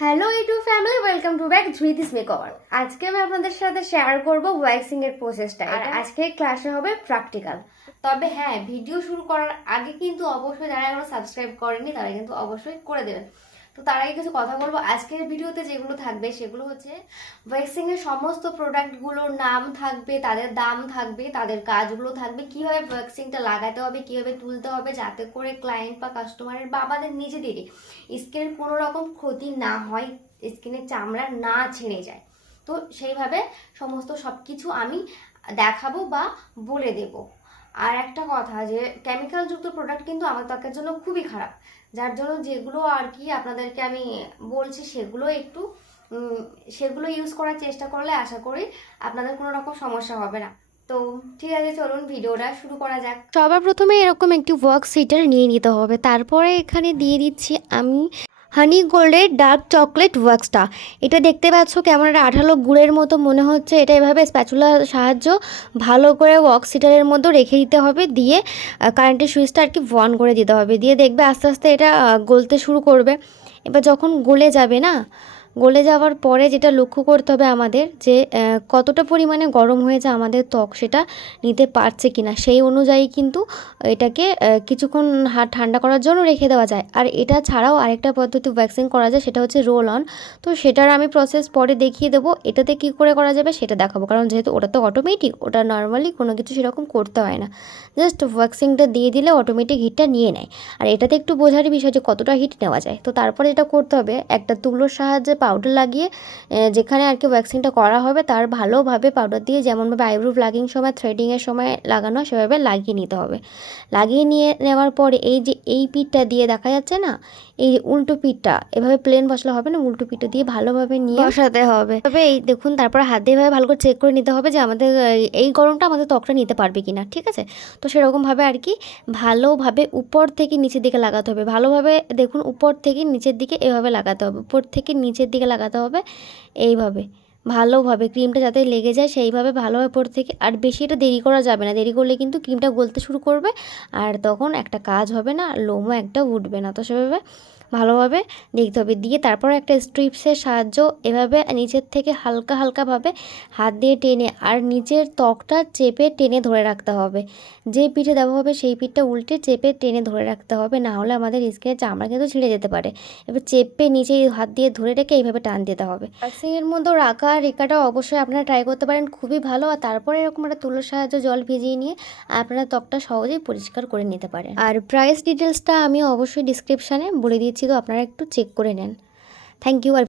Hello YouTube family, welcome to back Dhriti's makeover. আজকে আমি আপনাদের সাথে শেয়ার করব ওয়্যাক্সিং এর প্রসেসটা। আর আজকে ক্লাসে হবে প্র্যাকটিক্যাল। তবে হ্যাঁ, ভিডিও শুরু করার আগে কিন্তু অবশ্যই যারা এখনো সাবস্ক্রাইব করেনি তারা কিন্তু অবশ্যই করে দেবেন। তো তার আগে কিছু কথা বলবো। আজকের ভিডিওতে যেগুলো থাকবে সেগুলো হচ্ছে ওয়্যাক্সিং এর সমস্ত প্রোডাক্টগুলোর নাম থাকবে, তাদের দাম থাকবে, তাদের কাজগুলো থাকবে, কিভাবে ওয়্যাক্সিংটা লাগাতে হবে, কিভাবে তুলতে হবে, যাতে করে ক্লায়েন্ট বা কাস্টমারের বা আমাদের নিজেদেরই স্কিনের কোনো রকম ক্ষতি না হয়, স্কিনের চামড়া না ছিঁড়ে যায়। তো সেইভাবে সমস্ত সবকিছু আমি দেখাবো বা বলে দেব। আর একটা কথা, যে কেমিক্যাল যুক্ত প্রোডাক্ট কিন্তু আমার ত্বকের জন্য খুবই খারাপ, যার জন্য যেগুলো আর কি আপনাদেরকে আমি বলছি সেগুলো একটু সেগুলো ইউজ করার চেষ্টা করলে আশা করি আপনাদের কোনো রকম সমস্যা হবে না। তো ঠিক আছে, চলুন ভিডিওটা শুরু করা যাক। সবার প্রথমে এরকম একটি ওয়াক্স হিটার নিয়ে নিতে হবে। তারপরে এখানে দিয়ে দিচ্ছি আমি হানি গোল্ডের ডার্ক চকলেট ওয়াক্সটা। এটা দেখতে পাচ্ছ কেমন একটা আঠালো গুড়ের মতো মনে হচ্ছে। এটা এভাবে স্প্যাচুলার সাহায্য ভালো করে ওয়াক্স হিটারের মধ্যে রেখে দিতে হবে, দিয়ে কারেন্টের সুইচটা আর কি অন করে দিতে হবে। দিয়ে দেখবে আস্তে আস্তে এটা গলতে শুরু করবে। এবার যখন গলে যাবে না, গলে যাওয়ার পরে যেটা লক্ষ্য করতে হবে আমাদের, যে কতটা পরিমাণে গরম হয়েছে আমাদের ত্বক সেটা নিতে পারছে কিনা, সেই অনুযায়ী কিন্তু এটাকে কিছুক্ষণ ঠান্ডা করার জন্য রেখে দেওয়া যায়। আর এটা ছাড়াও আরেকটা পদ্ধতি ওয়্যাক্সিং করা যায়, সেটা হচ্ছে রোল অন। তো সেটার আমি প্রসেস পরে দেখিয়ে দেবো। এটাতে কি করে করা যাবে সেটা দেখাবো, কারণ যেহেতু ওটা তো অটোমেটিক, ওটা নর্মালি কোনো কিছু সেরকম করতে হয় না, জাস্ট ওয়্যাক্সিংটা দিয়ে দিলে অটোমেটিক হিটটা নিয়ে নেয়। আর এটাতে একটু বোঝারই বিষয় যে কতটা হিট নেওয়া যায়। তো তারপরে এটা করতে হবে, একটা তুলোর সাহায্যে পাউডার লাগিয়ে যেখানে আর কি ওয়্যাক্সিংটা করা হবে তার ভালোভাবে পাউডার দিয়ে, যেমনভাবে আইব্রো প্লাগিং সময়, থ্রেডিংয়ের সময় লাগানো হয় সেভাবে লাগিয়ে নিতে হবে। লাগিয়ে নিয়ে নেওয়ার পরে এই যে এই পিঠটা দিয়ে দেখা যাচ্ছে না, এই উল্টো পিঠটা এভাবে প্লেন বসালে হবে না, উল্টো পিঠটা দিয়ে ভালোভাবে নিয়ে বসাতে হবে। তবে এই দেখুন, তারপর হাত দিয়ে ভাবে ভালো করে চেক করে নিতে হবে যে আমাদের এই গরমটা আমাদের ত্বকটা নিতে পারবে কিনা, ঠিক আছে? তো সেরকমভাবে আর কি ভালোভাবে উপর থেকে নিচের দিকে লাগাতে হবে। ভালোভাবে দেখুন, উপর থেকে নিচের দিকে এভাবে লাগাতে হবে, উপর থেকে নিচের দিকে লাগাতে হবে এইভাবে ভালোভাবে, ক্রিমটা যাতে লেগে যায় সেইভাবে ভালোভাবে উপর থেকে। আর বেশি এটা দেরি করা যাবে না, দেরি করলে কিন্তু ক্রিমটা গলতে শুরু করবে আর তখন একটা কাজ হবে না, লোমও একটা উঠবে না। তো সেভাবে ভালোভাবে দেখতে হবে। দিয়ে তারপর একটা স্ট্রিপসের সাহায্য এভাবে নিচের থেকে হালকা হালকাভাবে হাত দিয়ে টেনে আর নিচের ত্বকটা চেপে টেনে ধরে রাখতে হবে। যে পিঠে দেওয়া হবে সেই পিঠটা উল্টে চেপে টেনে ধরে রাখতে হবে, না হলে আমাদের স্কিনের চামড়া কিন্তু ছিঁড়ে যেতে পারে। এবার চেপে নিচে হাত দিয়ে ধরে রেখে এইভাবে টান দিতে হবে। ওয়্যাক্সিংয়ের মধ্যে রাখা রিকাটা অবশ্যই আপনারা ট্রাই করতে পারেন, খুবই ভালো। আর তারপরে এরকম একটা তুলোর সাহায্যে জল ভিজিয়ে নিয়ে আপনারা ত্বকটা সহজেই পরিষ্কার করে নিতে পারেন। আর প্রাইস ডিটেলসটা আমি অবশ্যই ডিসক্রিপশানে বলে দিচ্ছি, তো আপনারা একটু চেক করে নেন। Thank you. আর